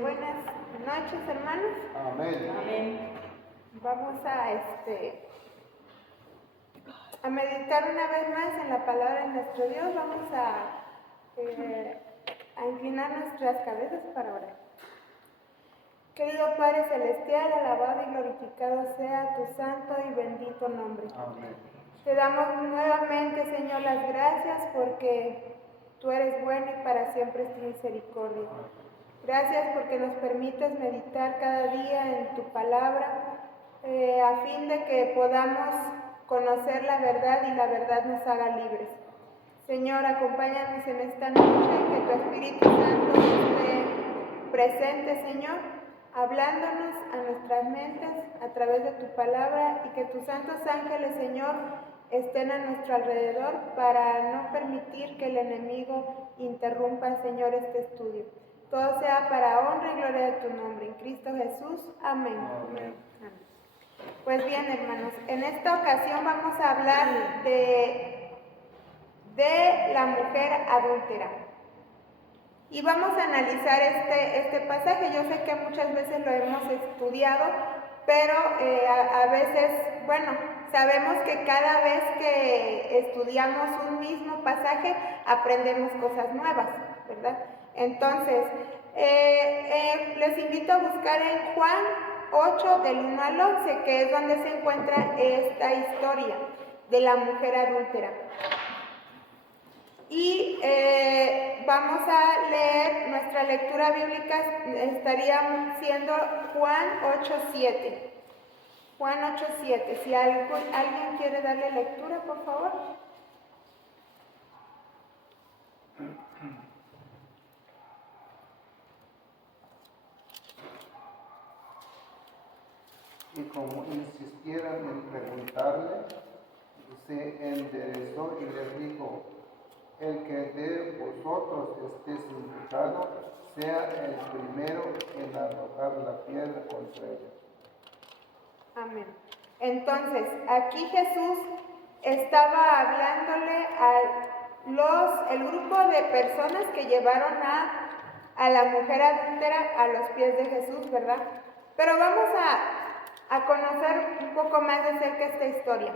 Buenas noches, hermanos. Amén. Amén. Vamos a meditar una vez más en la palabra de nuestro Dios. Vamos a inclinar nuestras cabezas para orar. Querido Padre Celestial, alabado y glorificado sea tu santo y bendito nombre. Amén. Te damos nuevamente, Señor, las gracias porque tú eres bueno y para siempre es tu misericordia. Gracias porque nos permites meditar cada día en tu palabra, a fin de que podamos conocer la verdad y la verdad nos haga libres. Señor, acompáñanos en esta noche, que tu Espíritu Santo esté presente, Señor, hablándonos a nuestras mentes a través de tu palabra, y que tus santos ángeles, Señor, estén a nuestro alrededor para no permitir que el enemigo interrumpa, Señor, este estudio. Todo sea para honra y gloria de tu nombre, en Cristo Jesús. Amén. Amén. Pues bien, hermanos, en esta ocasión vamos a hablar de la mujer adúltera. Y vamos a analizar este pasaje. Yo sé que muchas veces lo hemos estudiado, pero a veces, sabemos que cada vez que estudiamos un mismo pasaje, aprendemos cosas nuevas, ¿verdad? Entonces, les invito a buscar en Juan 8, del 1 al 11, que es donde se encuentra esta historia de la mujer adúltera. Y vamos a leer, nuestra lectura bíblica estaría siendo Juan 8:7. Juan 8:7. Si alguien quiere darle lectura, por favor. Y como insistieran en preguntarle, se enderezó y les dijo: el que de vosotros esté sin pecado, sea el primero en arrojar la piedra contra ella. Amén. Entonces, aquí Jesús estaba hablándole el grupo de personas que llevaron a la mujer adúltera a los pies de Jesús, ¿verdad? Pero vamos a conocer un poco más acerca de esta historia.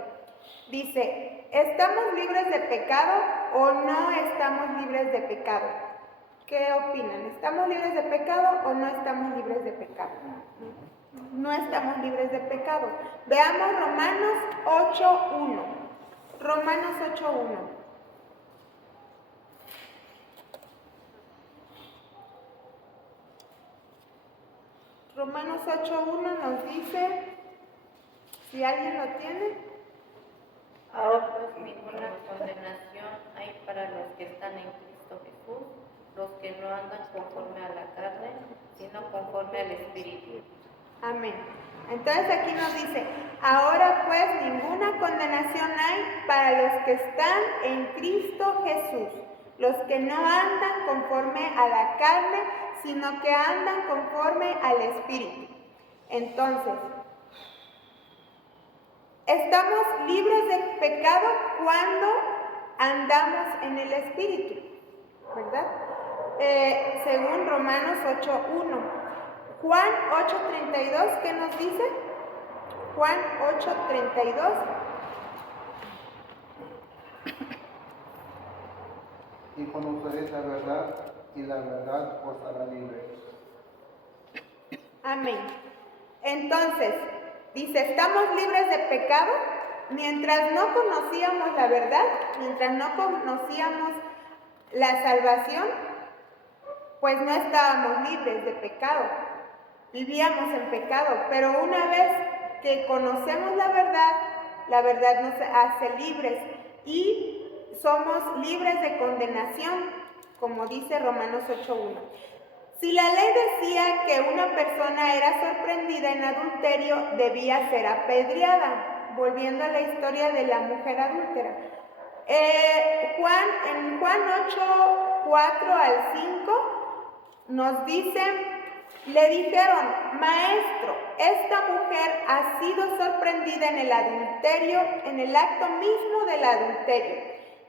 Dice, ¿estamos libres de pecado o no estamos libres de pecado? ¿Qué opinan? ¿Estamos libres de pecado o no estamos libres de pecado? No estamos libres de pecado. Veamos Romanos 8:1. Romanos 8:1. Romanos 8:1 nos dice, si alguien lo tiene. Ahora pues ninguna condenación hay para los que están en Cristo Jesús, los que no andan conforme a la carne, sino conforme al Espíritu. Amén. Entonces aquí nos dice, ahora pues ninguna condenación hay para los que están en Cristo Jesús, los que no andan conforme a la carne, sino que andan conforme al Espíritu. Entonces, estamos libres de pecado cuando andamos en el Espíritu, ¿verdad? Según Romanos 8:1. Juan 8:32, ¿qué nos dice? Juan 8:32. Y conoceréis la verdad, y la verdad os hará libre. Amén. Entonces, dice, ¿estamos libres de pecado? Mientras no conocíamos la verdad, mientras no conocíamos la salvación, pues no estábamos libres de pecado. Vivíamos en pecado, pero una vez que conocemos la verdad nos hace libres y somos libres de condenación, como dice Romanos 8:1. Si la ley decía que una persona era sorprendida en adulterio, debía ser apedreada. Volviendo a la historia de la mujer adúltera. En Juan 8:4 al 5 nos dice, le dijeron, maestro, esta mujer ha sido sorprendida en el adulterio, en el acto mismo del adulterio.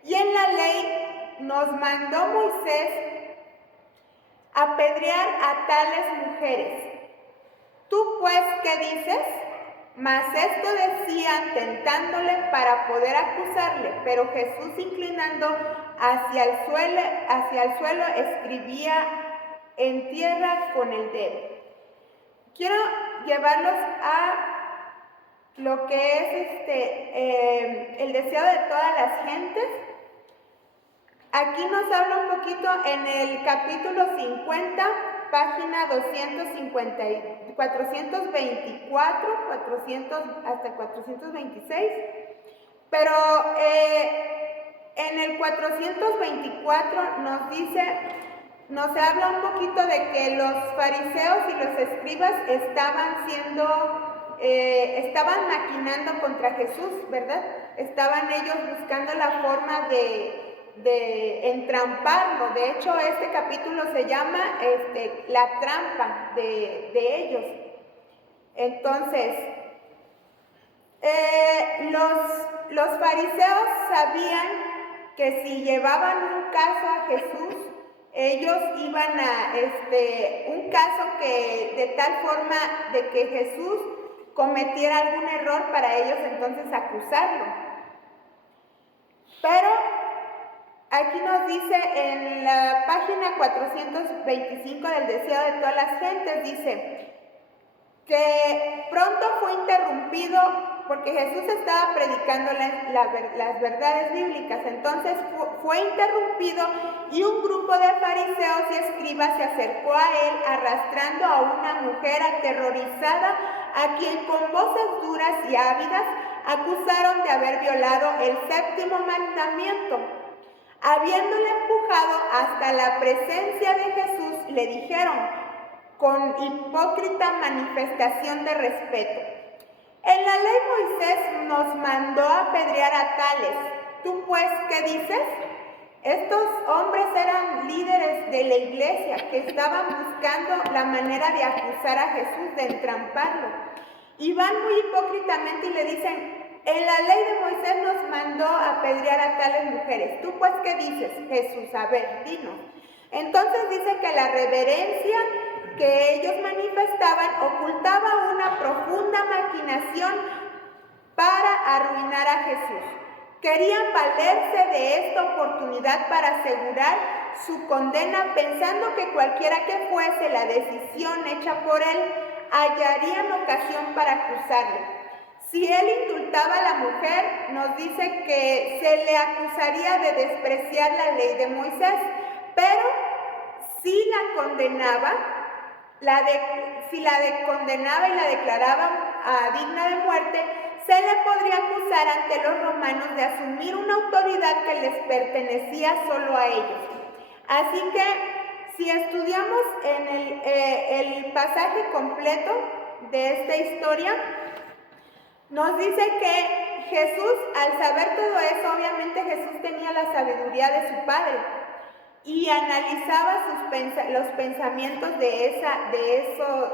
Y en la ley nos mandó Moisés apedrear a tales mujeres. ¿Tú pues qué dices? Mas esto decían tentándole para poder acusarle, pero Jesús, inclinando hacia el suelo, escribía en tierra con el dedo. Quiero llevarlos a lo que es el deseo de todas las gentes. Aquí nos habla un poquito en el capítulo 50, página 424, 400 hasta 426, pero en el 424 nos habla un poquito de que los fariseos y los escribas estaban maquinando contra Jesús, ¿verdad? Estaban ellos buscando la forma de entramparlo. De hecho, este capítulo se llama la trampa de ellos. Entonces, los fariseos sabían que si llevaban un caso a Jesús, ellos iban a un caso que de tal forma de que Jesús cometiera algún error para ellos entonces acusarlo. Pero aquí nos dice en la página 425 del Deseo de todas las gentes, dice que pronto fue interrumpido porque Jesús estaba predicando las verdades bíblicas. Entonces fue interrumpido y un grupo de fariseos y escribas se acercó a él arrastrando a una mujer aterrorizada, a quien con voces duras y ávidas acusaron de haber violado el 7º mandamiento. Habiéndole empujado hasta la presencia de Jesús, le dijeron con hipócrita manifestación de respeto: en la ley Moisés nos mandó apedrear a tales. ¿Tú pues qué dices? Estos hombres eran líderes de la iglesia que estaban buscando la manera de acusar a Jesús, de entramparlo. Y van muy hipócritamente y le dicen: en la ley de Moisés nos mandó apedrear a tales mujeres. ¿Tú pues qué dices? Jesús, a ver, dinos. Entonces dice que la reverencia que ellos manifestaban ocultaba una profunda maquinación para arruinar a Jesús. Querían valerse de esta oportunidad para asegurar su condena, pensando que cualquiera que fuese la decisión hecha por él, hallarían ocasión para acusarle. Si él indultaba a la mujer, nos dice que se le acusaría de despreciar la ley de Moisés, pero si la condenaba, condenaba y la declaraba digna de muerte, se le podría acusar ante los romanos de asumir una autoridad que les pertenecía solo a ellos. Así que, si estudiamos en el pasaje completo de esta historia, nos dice que Jesús, al saber todo eso, obviamente Jesús tenía la sabiduría de su Padre y analizaba los pensamientos de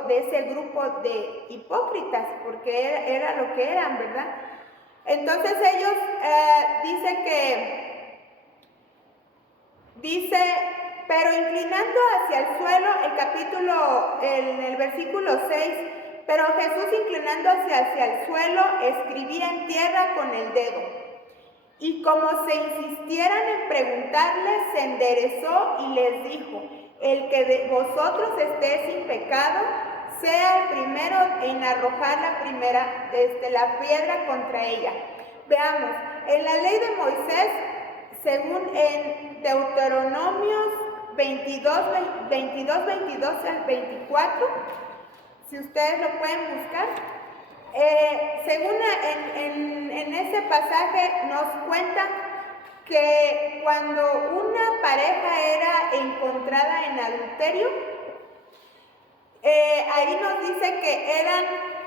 ese grupo de hipócritas, porque era lo que eran, ¿verdad? Entonces ellos pero inclinando hacia el suelo, en el versículo 6, pero Jesús, inclinando hacia el suelo, escribía en tierra con el dedo. Y como se insistieran en preguntarle, se enderezó y les dijo: el que de vosotros esté sin pecado, sea el primero en arrojar la piedra contra ella. Veamos, en la ley de Moisés, según en Deuteronomios 22, 22 al 24, si ustedes lo pueden buscar, según en ese pasaje nos cuenta que cuando una pareja era encontrada en adulterio, ahí nos dice que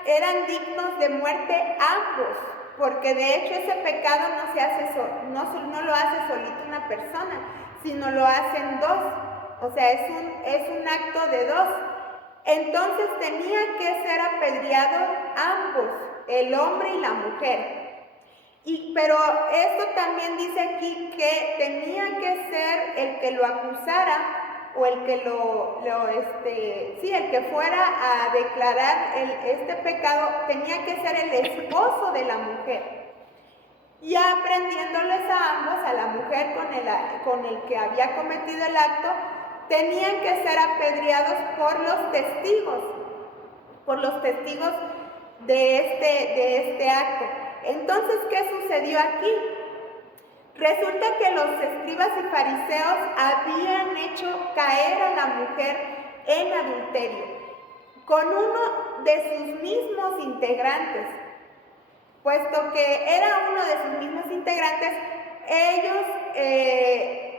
eran dignos de muerte ambos, porque de hecho ese pecado no lo hace solito una persona, sino lo hacen dos. O sea, es un acto de dos. Entonces tenía que ser apedreados ambos, el hombre y la mujer. Pero esto también dice aquí que tenía que ser el que lo acusara, o el que el que fuera a declarar este pecado tenía que ser el esposo de la mujer. Y aprendiéndoles a ambos, a la mujer con el que había cometido el acto, tenían que ser apedreados por los testigos de este acto. Entonces, ¿qué sucedió aquí? Resulta que los escribas y fariseos habían hecho caer a la mujer en adulterio con uno de sus mismos integrantes. Puesto que era uno de sus mismos integrantes, ellos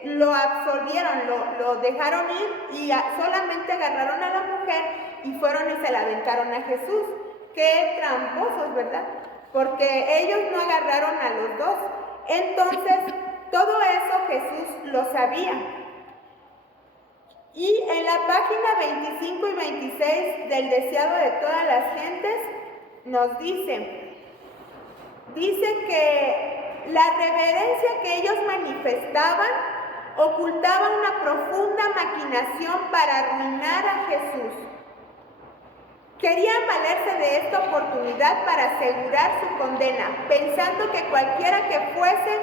lo absolvieron, lo dejaron ir y solamente agarraron a la mujer y fueron y se la aventaron a Jesús. Qué tramposos, ¿verdad? Porque ellos no agarraron a los dos. Entonces, todo eso Jesús lo sabía. Y en la página 25 y 26 del Deseado de todas las gentes nos dice que la reverencia que ellos manifestaban ocultaba una profunda maquinación para arruinar a Jesús. Querían valerse de esta oportunidad para asegurar su condena, pensando que cualquiera que fuese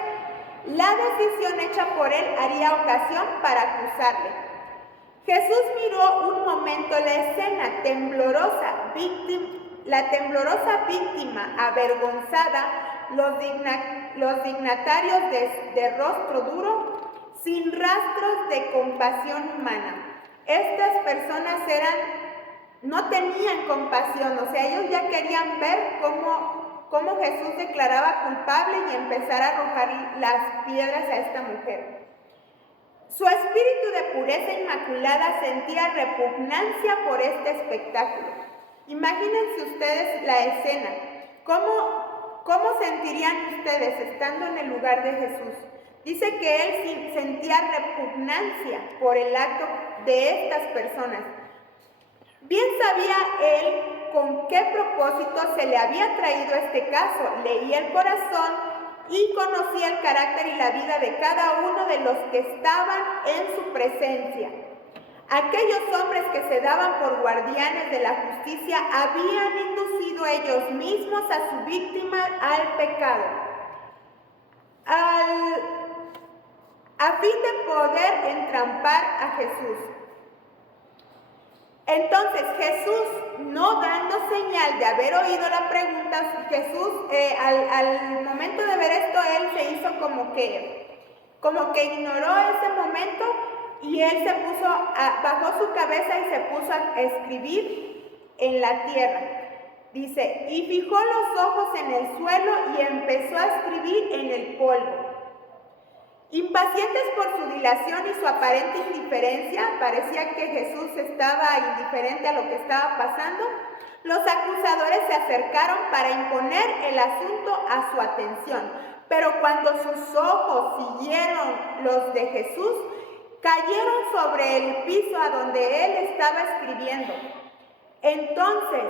la decisión hecha por él haría ocasión para acusarle. Jesús miró un momento la escena, la temblorosa víctima avergonzada, los dignatarios de rostro duro, sin rastros de compasión humana. Estas personas no tenían compasión, o sea, ellos ya querían ver cómo Jesús declaraba culpable y empezar a arrojar las piedras a esta mujer. Su espíritu de pureza inmaculada sentía repugnancia por este espectáculo. Imagínense ustedes la escena. ¿Cómo sentirían ustedes estando en el lugar de Jesús? Dice que él sentía repugnancia por el acto de estas personas. Bien sabía él con qué propósito se le había traído este caso. Leía el corazón y conocía el carácter y la vida de cada uno de los que estaban en su presencia. Aquellos hombres que se daban por guardianes de la justicia habían inducido ellos mismos a su víctima al pecado, a fin de poder entrampar a Jesús. Entonces Jesús, no dando señal de haber oído la pregunta, Jesús al momento de ver esto, él se hizo como que ignoró ese momento y él bajó su cabeza y se puso a escribir en la tierra. Dice, y fijó los ojos en el suelo y empezó a escribir en el polvo. Impacientes por su dilación y su aparente indiferencia, parecía que Jesús estaba indiferente a lo que estaba pasando, los acusadores se acercaron para imponer el asunto a su atención. Pero cuando sus ojos siguieron los de Jesús, cayeron sobre el piso a donde él estaba escribiendo. Entonces,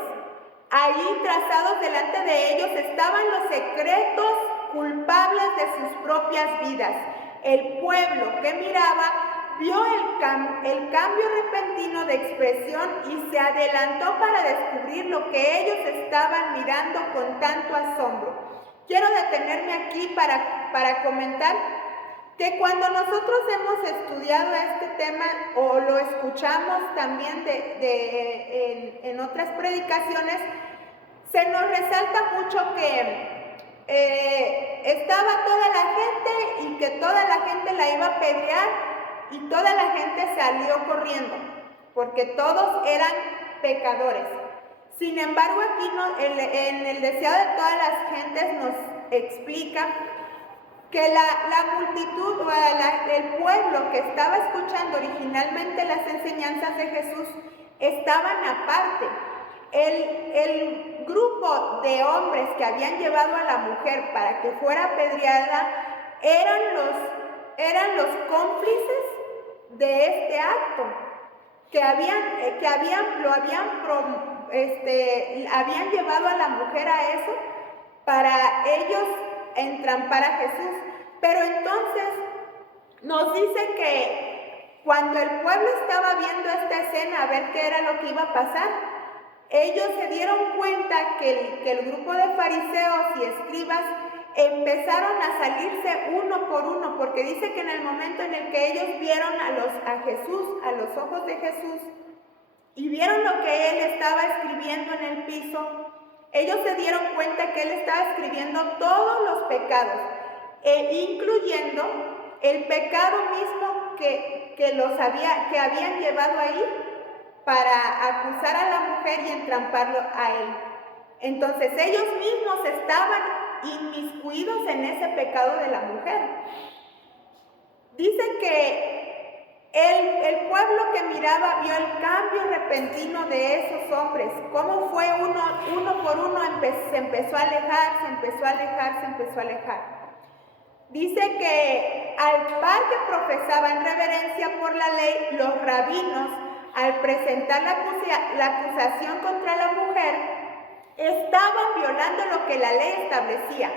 ahí trazados delante de ellos estaban los secretos culpables de sus propias vidas. El pueblo que miraba vio el cambio repentino de expresión y se adelantó para descubrir lo que ellos estaban mirando con tanto asombro. Quiero detenerme aquí para comentar que cuando nosotros hemos estudiado este tema o lo escuchamos también en otras predicaciones, se nos resalta mucho que estaba toda la gente y que toda la gente la iba a apedrear y toda la gente salió corriendo porque todos eran pecadores. Sin embargo, aquí en el Deseado de todas las gentes nos explica que la multitud o el pueblo que estaba escuchando originalmente las enseñanzas de Jesús estaban aparte. El grupo de hombres que habían llevado a la mujer para que fuera apedreada eran los cómplices de este acto, que habían llevado a la mujer a eso para ellos entrampar a Jesús. Pero entonces nos dice cuando el pueblo estaba viendo esta escena, a ver qué era lo que iba a pasar, ellos se dieron cuenta que el grupo de fariseos y escribas empezaron a salirse uno por uno, porque dice que en el momento en el que ellos vieron a Jesús, a los ojos de Jesús, y vieron lo que él estaba escribiendo en el piso, ellos se dieron cuenta que él estaba escribiendo todos los pecados, incluyendo el pecado mismo que habían llevado ahí para acusar a la mujer y entramparlo a él. Entonces ellos mismos estaban inmiscuidos en ese pecado de la mujer. Dice que el pueblo que miraba vio el cambio repentino de esos hombres, cómo fue uno por uno se empezó a alejar, se empezó a alejar, se empezó a alejar. Dice que al par que profesaban reverencia por la ley, los rabinos, al presentar la acusación contra la mujer, estaban violando lo que la ley establecía.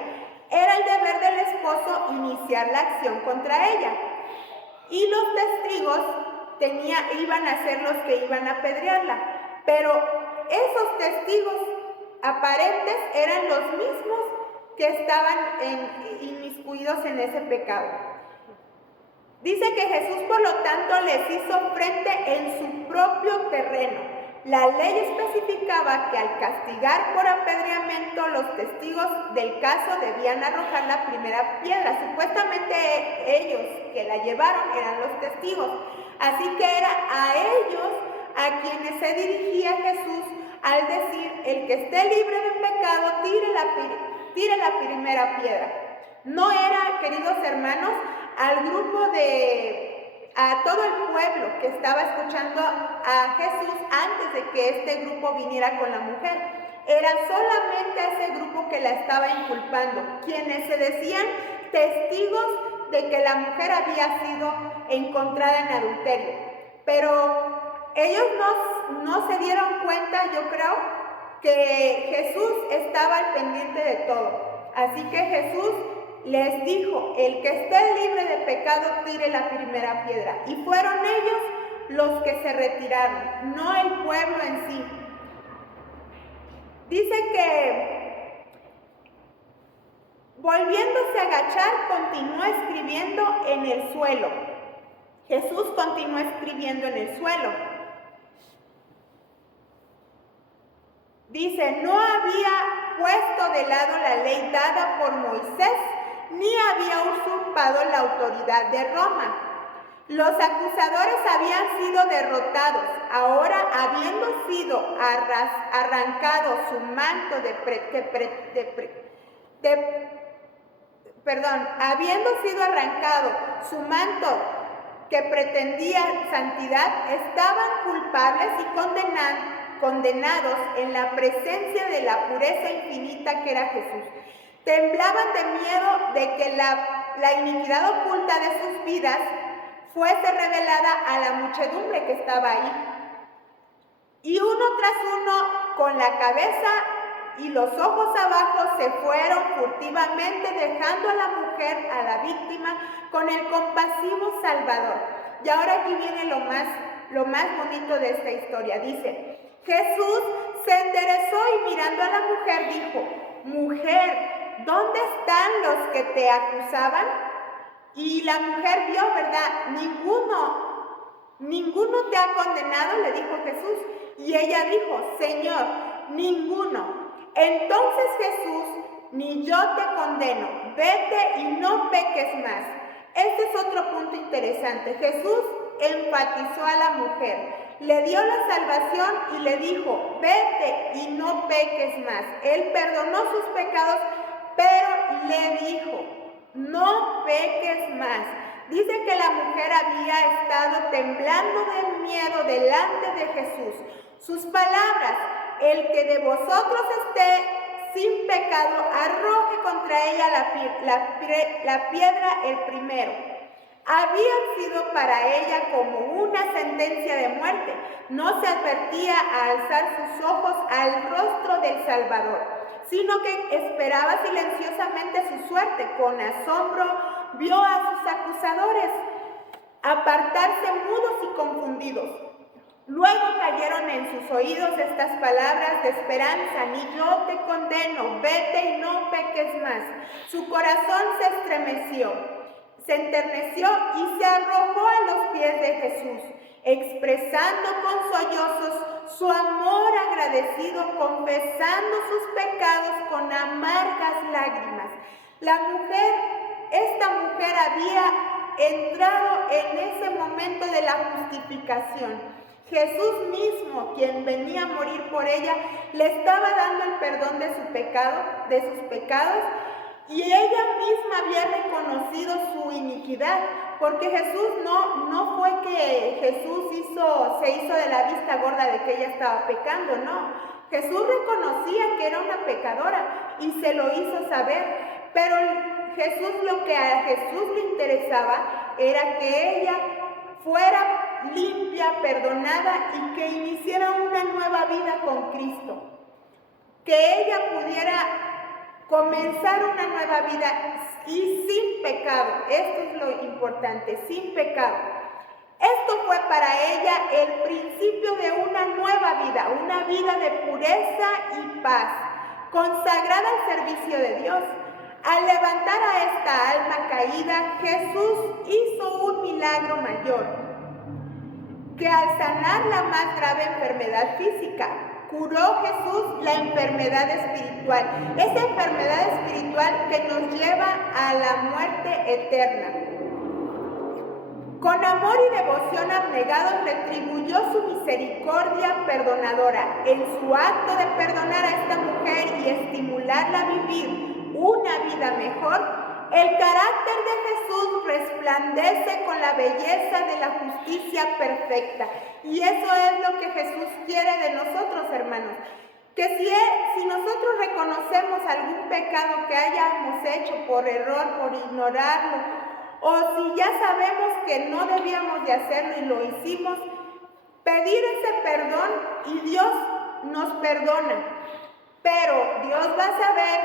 Era el deber del esposo iniciar la acción contra ella. Y los testigos iban a ser los que iban a apedrearla. Pero esos testigos aparentes eran los mismos que estaban inmiscuidos en ese pecado. Dice que Jesús, por lo tanto, les hizo frente en su propio terreno. La ley especificaba que al castigar por apedreamiento, los testigos del caso debían arrojar la primera piedra. Supuestamente ellos que la llevaron eran los testigos. Así que era a ellos a quienes se dirigía Jesús al decir: el que esté libre de pecado, tire la primera piedra. No era, queridos hermanos, al grupo a todo el pueblo que estaba escuchando a Jesús antes de que este grupo viniera con la mujer. Era solamente a ese grupo que la estaba inculpando, quienes se decían testigos de que la mujer había sido encontrada en adulterio. Pero ellos no se dieron cuenta, yo creo, que Jesús estaba al pendiente de todo. Así que Jesús les dijo: el que esté libre de pecado, tire la primera piedra. Y fueron ellos los que se retiraron, no el pueblo en sí. Dice que, volviéndose a agachar, continuó escribiendo en el suelo. Jesús continuó escribiendo en el suelo. Dice: no había puesto de lado la ley dada por Moisés, ni había usurpado la autoridad de Roma. Los acusadores habían sido derrotados. Arrancado su manto habiendo sido arrancado su manto que pretendía santidad, estaban culpables y condenados en la presencia de la pureza infinita que era Jesús. Temblaban de miedo de que la iniquidad oculta de sus vidas fuese revelada a la muchedumbre que estaba ahí. Y uno tras uno, con la cabeza y los ojos abajo, se fueron furtivamente, dejando a la mujer, a la víctima, con el compasivo Salvador. Y ahora aquí viene lo más bonito de esta historia. Dice: Jesús se enderezó y mirando a la mujer dijo: mujer, ¿dónde están los que te acusaban? Y la mujer vio, ¿verdad? Ninguno te ha condenado, le dijo Jesús. Y ella dijo: Señor, ninguno. Entonces Jesús: ni yo te condeno, vete y no peques más. Este es otro punto interesante. Jesús enfatizó a la mujer, le dio la salvación y le dijo: vete y no peques más. Él perdonó sus pecados, pero le dijo: no peques más. Dice que la mujer había estado temblando del miedo delante de Jesús. Sus palabras: el que de vosotros esté sin pecado, arroje contra ella la piedra el primero, habían sido para ella como una sentencia de muerte. No se advertía a alzar sus ojos al rostro del Salvador, sino que esperaba silenciosamente su suerte. Con asombro vio a sus acusadores. apartarse mudos y confundidos. Luego cayeron en sus oídos estas palabras de esperanza: ni yo te condeno, vete y no peques más. Su corazón se estremeció, se enterneció y se arrojó a los pies de Jesús, expresando con sollozos su amor agradecido, confesando sus pecados con amargas lágrimas. Esta mujer había entrado en ese momento de la justificación. Jesús mismo, quien venía a morir por ella, le estaba dando el perdón de sus pecados, y ella misma había reconocido su iniquidad, porque Jesús no fue que Jesús se hizo de la vista gorda de que ella estaba pecando, no. Jesús reconocía que era una pecadora y se lo hizo saber, pero lo que a Jesús le interesaba era que ella fuera limpia, perdonada y que iniciara una nueva vida con Cristo. Que ella pudiera comenzar una nueva vida y sin pecado. Esto es lo importante, sin pecado. Esto fue para ella el principio de una nueva vida, una vida de pureza y paz, consagrada al servicio de Dios. Al levantar a esta alma caída, Jesús hizo un milagro mayor, que al sanar la más grave enfermedad física, curó Jesús la enfermedad espiritual, esa enfermedad espiritual que nos lleva a la muerte eterna. Con amor y devoción abnegados retribuyó su misericordia perdonadora. En su acto de perdonar a esta mujer y estimularla a vivir una vida mejor, el carácter de Jesús resplandece con la belleza de la justicia perfecta. Y eso es lo que Jesús quiere de nosotros, hermanos. Que si nosotros reconocemos algún pecado que hayamos hecho por error, por ignorarlo, o si ya sabemos que no debíamos de hacerlo y lo hicimos, pedir ese perdón y Dios nos perdona. Pero Dios va a saber,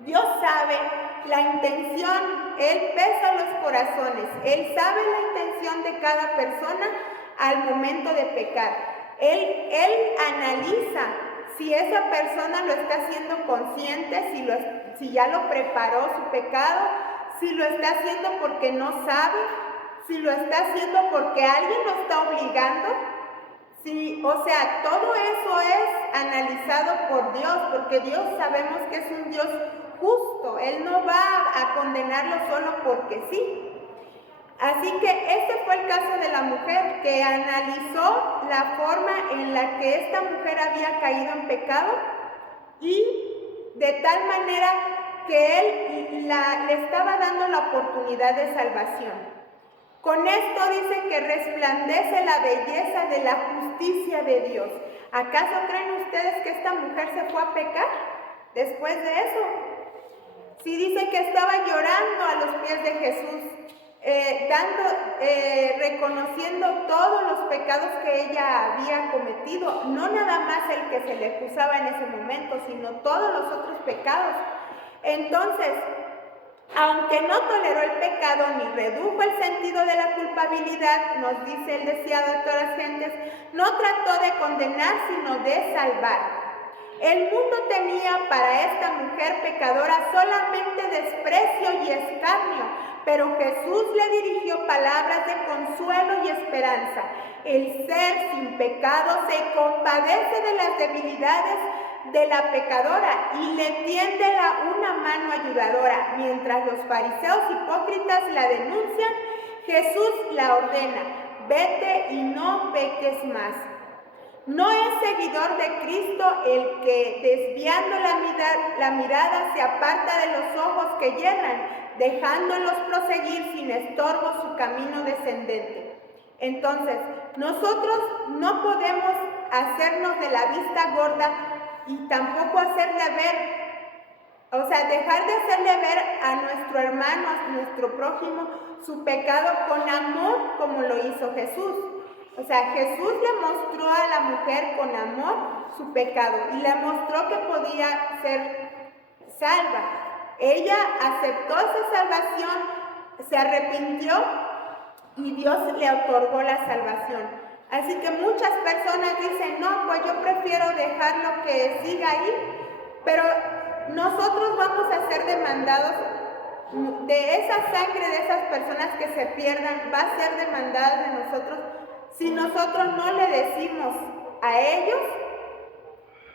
Dios sabe la intención, Él pesa los corazones, Él sabe la intención de cada persona al momento de pecar. Él analiza si esa persona lo está haciendo consciente, si ya lo preparó su pecado, si lo está haciendo porque no sabe, si lo está haciendo porque alguien lo está obligando. Todo eso es analizado por Dios, porque Dios sabemos que es un Dios justo. Él no va a condenarlo solo porque sí. Así que este fue el caso de la mujer, que analizó la forma en la que esta mujer había caído en pecado y de tal manera que Él le estaba dando la oportunidad de salvación. Con esto dice que resplandece la belleza de la justicia de Dios. ¿Acaso creen ustedes que esta mujer se fue a pecar después de eso? Si dice que estaba llorando a los pies de Jesús, reconociendo todos los pecados que ella había cometido, no nada más el que se le acusaba en ese momento, sino todos los otros pecados. Entonces, aunque no toleró el pecado ni redujo el sentido de la culpabilidad, nos dice el deseado de todas las gentes, no trató de condenar, sino de salvar. El mundo tenía para esta mujer pecadora solamente desprecio y escarnio, pero Jesús le dirigió palabras de consuelo y esperanza. El ser sin pecado se compadece de las debilidades de la pecadora y le tiende una mano ayudadora. Mientras los fariseos hipócritas la denuncian, Jesús la ordena: vete y no peques más. No es seguidor de Cristo el que, desviando la mirada, se aparta de los ojos que yerran, dejándolos proseguir sin estorbo su camino descendente. Entonces, nosotros no podemos hacernos de la vista gorda y tampoco dejar de hacerle ver a nuestro hermano, a nuestro prójimo, su pecado con amor, como lo hizo Jesús. Jesús le mostró a la mujer con amor su pecado y le mostró que podía ser salva. Ella aceptó esa salvación, se arrepintió y Dios le otorgó la salvación. Así que muchas personas dicen, no, pues yo prefiero dejarlo que siga ahí, pero nosotros vamos a ser demandados de esa sangre de esas personas que se pierdan, va a ser demandada de nosotros si nosotros no le decimos a ellos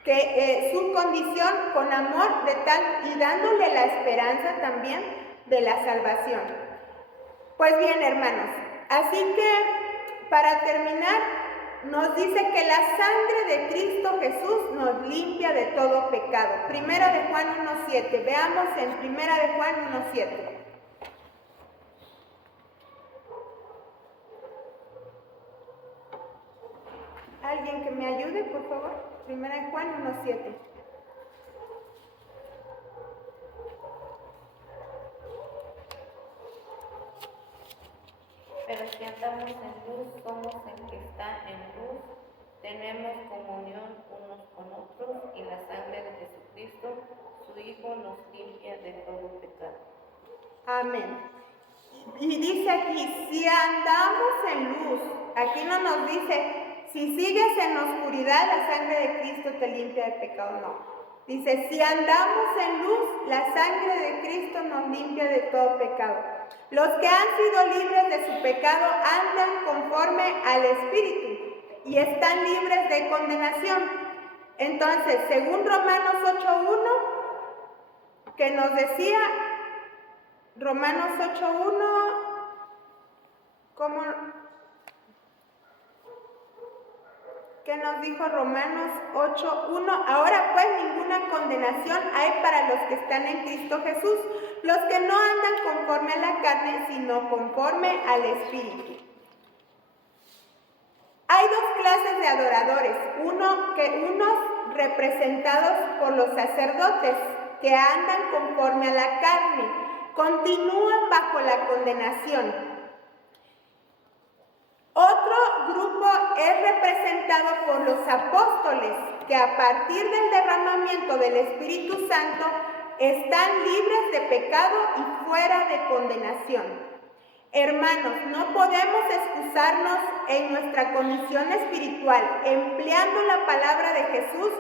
que su condición con amor de tal y dándole la esperanza también de la salvación. Pues bien, hermanos, así que para terminar nos dice que la sangre de Cristo Jesús nos limpia de todo pecado. Primera de Juan 1:7. Veamos en Primera de Juan 1:7. ¿Alguien que me ayude, por favor? Primera de Juan 1:7. Pero si andamos en luz, somos el que está en luz, tenemos comunión unos con otros y la sangre de Jesucristo, su Hijo, nos limpia de todo pecado. Amén. Y dice aquí, si andamos en luz, aquí no nos dice, si sigues en la oscuridad, la sangre de Cristo te limpia de pecado, no. Dice, si andamos en luz, la sangre de Cristo nos limpia de todo pecado. Los que han sido libres de su pecado andan conforme al Espíritu y están libres de condenación. Entonces, según Romanos 8:1, que nos decía, Romanos 8:1, ¿qué nos dijo Romanos 8:1? Ahora pues ninguna condenación hay para los que están en Cristo Jesús, los que no andan conforme a la carne, sino conforme al Espíritu. Hay dos clases de adoradores, unos representados por los sacerdotes, que andan conforme a la carne, continúan bajo la condenación. Otro grupo es representado por los apóstoles, que a partir del derramamiento del Espíritu Santo están libres de pecado y fuera de condenación. Hermanos, no podemos excusarnos en nuestra condición espiritual empleando la palabra de Jesús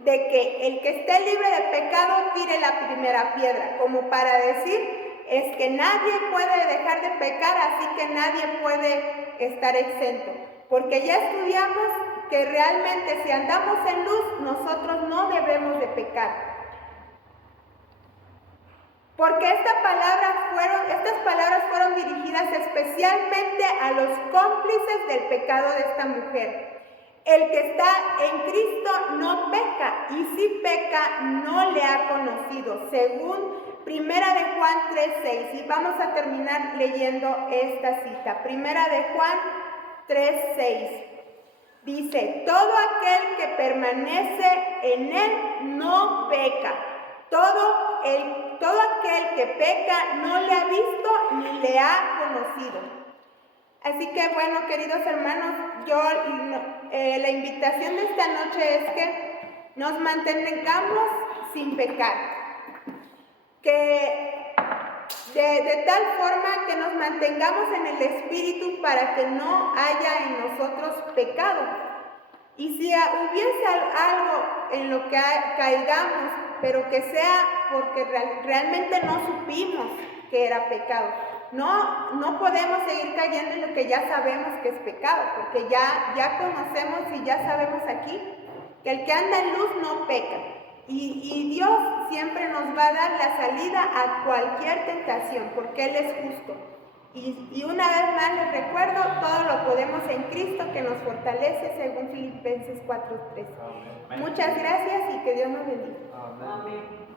de que el que esté libre de pecado tire la primera piedra, como para decir, es que nadie puede dejar de pecar, así que nadie puede estar exento. Porque ya estudiamos que realmente si andamos en luz, nosotros no debemos de pecar. Porque estas palabras fueron dirigidas especialmente a los cómplices del pecado de esta mujer. El que está en Cristo no peca, y si peca, no le ha conocido, según Primera de Juan 3:6. Y vamos a terminar leyendo esta cita. Primera de Juan 3:6. Dice, todo aquel que permanece en él no peca. Todo aquel que peca no le ha visto ni le ha conocido. Así que bueno, queridos hermanos, la invitación de esta noche es que nos mantengamos sin pecar. Que de tal forma que nos mantengamos en el Espíritu para que no haya en nosotros pecado. Y si hubiese algo en lo que caigamos, pero que sea porque realmente no supimos que era pecado. No podemos seguir cayendo en lo que ya sabemos que es pecado, porque ya conocemos y ya sabemos aquí que el que anda en luz no peca. Y Dios siempre nos va a dar la salida a cualquier tentación, porque Él es justo. Y una vez más les recuerdo, todo lo podemos en Cristo que nos fortalece, según Filipenses 4:3. Muchas gracias y que Dios nos bendiga. Amén.